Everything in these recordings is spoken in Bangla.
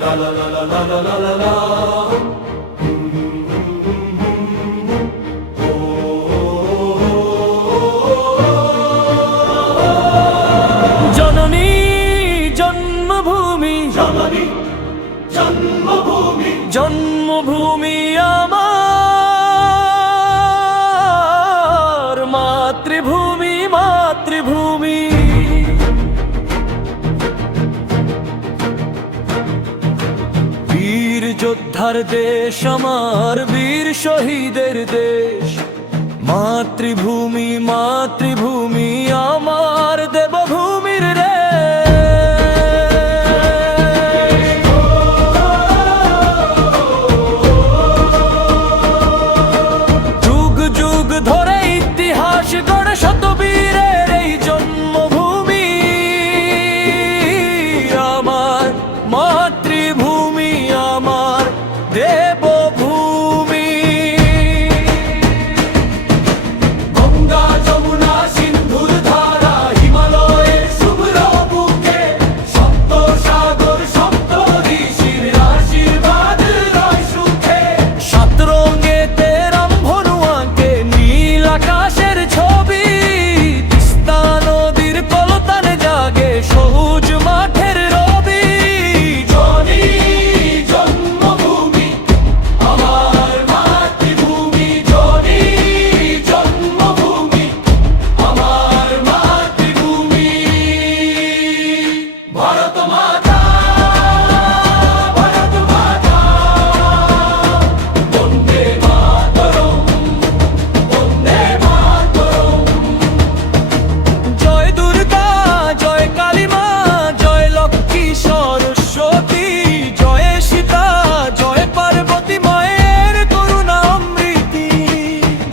La la la la la la la la la. জননী জন্মভূমি, জননী জন্মভূমি, জন্মভূমি আমার মাতৃভূমি, মাতৃভূমি। বীর যোদ্ধার দেশ আমার, বীর শহীদের দেশ। মাতৃভূমি, মাতৃভূমি আমার দেবভূমির রে। যুগ যুগ ধরে ইতিহাস গড়ে শত বীরের এই জন্মভূমি আমার, মাতৃভূমি আমার দেবভূমি। গঙ্গা যমুনা সিন্ধুর ধারা, হিমালয়ের শুভ্র বুকে, সপ্ত সাগর সপ্ত ঋষির আশীর্বাদ রয় সুখে। সাত রঙেতে রামধনু আঁকে নীল আকাশের ছবি, তিস্তা নদীর কলতানে জাগে সবুজ মাঠের রবি। জননী জন্মভূমি আমার মাতৃভূমি, জননী জন্মভূমি আমার মাতৃভূমি। ভারত মাতা, ভারত মাতা, বন্দে মাতরম, বন্দে মাতরম। জয় দুর্গা, জয় কালী মা, জয় লক্ষ্মী সরস্বতী, জয় সীতা, জয় পার্বতী মায়ের করুণা অমৃতি।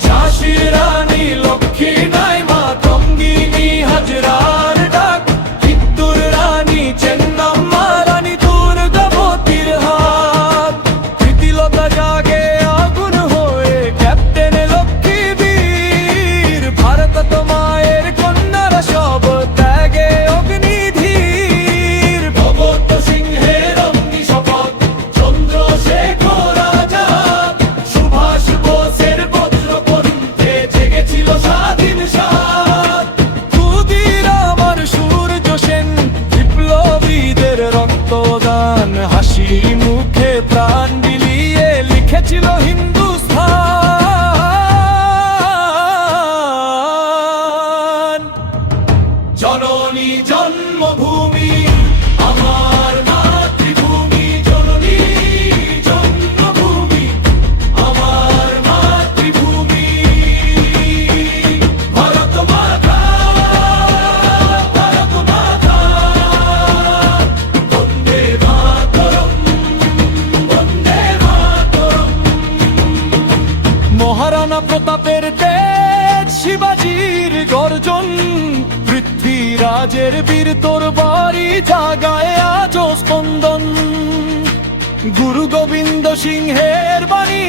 ঝাঁসির রানী লক্ষ্মী নাই মা, তঙ্গিনী হাজরার ডাক, মৃত্যুর রানী চেন্নাম্মা, রানী দুর্গাবতীর হাত। প্রীতিলতা জাগে আগুন হয়ে, ক্যাপ্টেন লক্ষ্মী বীর। ভারত মায়ের কন্যারা সব ত্যাগে অগ্নিধীর। ভগৎ সিংহের অগ্নি শপথ, চন্দ্রশেখর আজাদ, সুভাষ বোসের বজ্রকণ্ঠে জেগেছিল স্বাধীন সাত। ক্ষুদিরাম আর সূর্য সেন, বিপ্লবীদের রক্তদান, হাসি মুখে প্রাণ বিলিয়ে লিখেছিল হিন্দুস্তান। জননী জন্মভূমি আমার মাতৃভূমি, জননী জন্মভূমি আমার মাতৃভূমি। ভারত মাতা, ভারত মাতা, বন্দে মাতরম, বন্দে মাতরম। মহারানা প্রতাপের তেজ, শিবাজির গর্জন, পৃথ্বীরাজের বীর তরবারি জাগায় আজও স্পন্দন। গুরু গোবিন্দ সিংহের বাণী,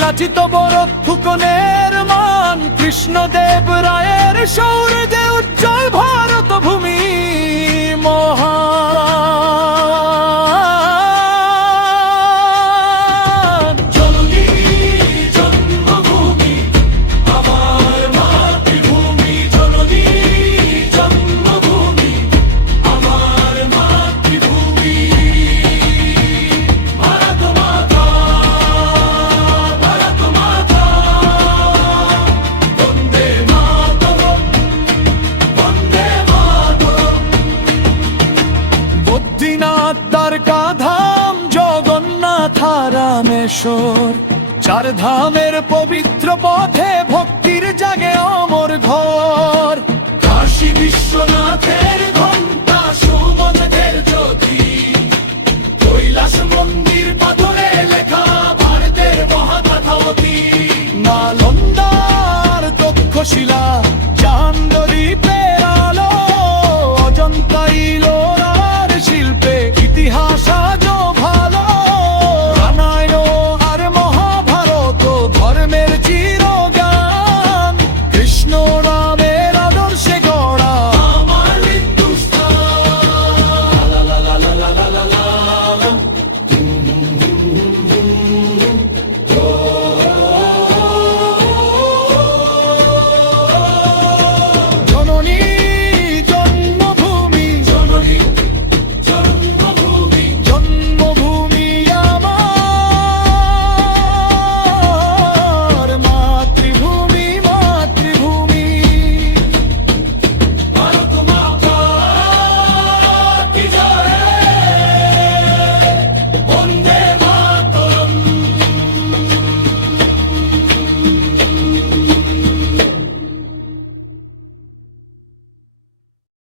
লাচিত বরদ ফুকনের মান, কৃষ্ণদেব রায়ের শৌর্যে উজ্জ্বল ভারত ভূমি মহান। জননী জন্মভূমি আমার মাতৃভূমি, জননী জন্মভূমি আমার মাতৃভূমি। ভারত মাতা, ভারত মাতা, বন্দে মাতরম, বন্দে মাতরম। বদ্রীনাথ দ্বারকা ধাম, জগন্নাথ রামেশ্বর, চার ধামের পবিত্র পথে ভক্তির জাগে অমর ঘর। কাশী বিশ্বনাথের ঘণ্টা, সুমন্তের জ্যোতি, কৈলাস মন্দির পাথরে লেখা ভারতের মহাকাথাবতী। নালন্দার তক্ষশিলা, চান্দদ্বীপে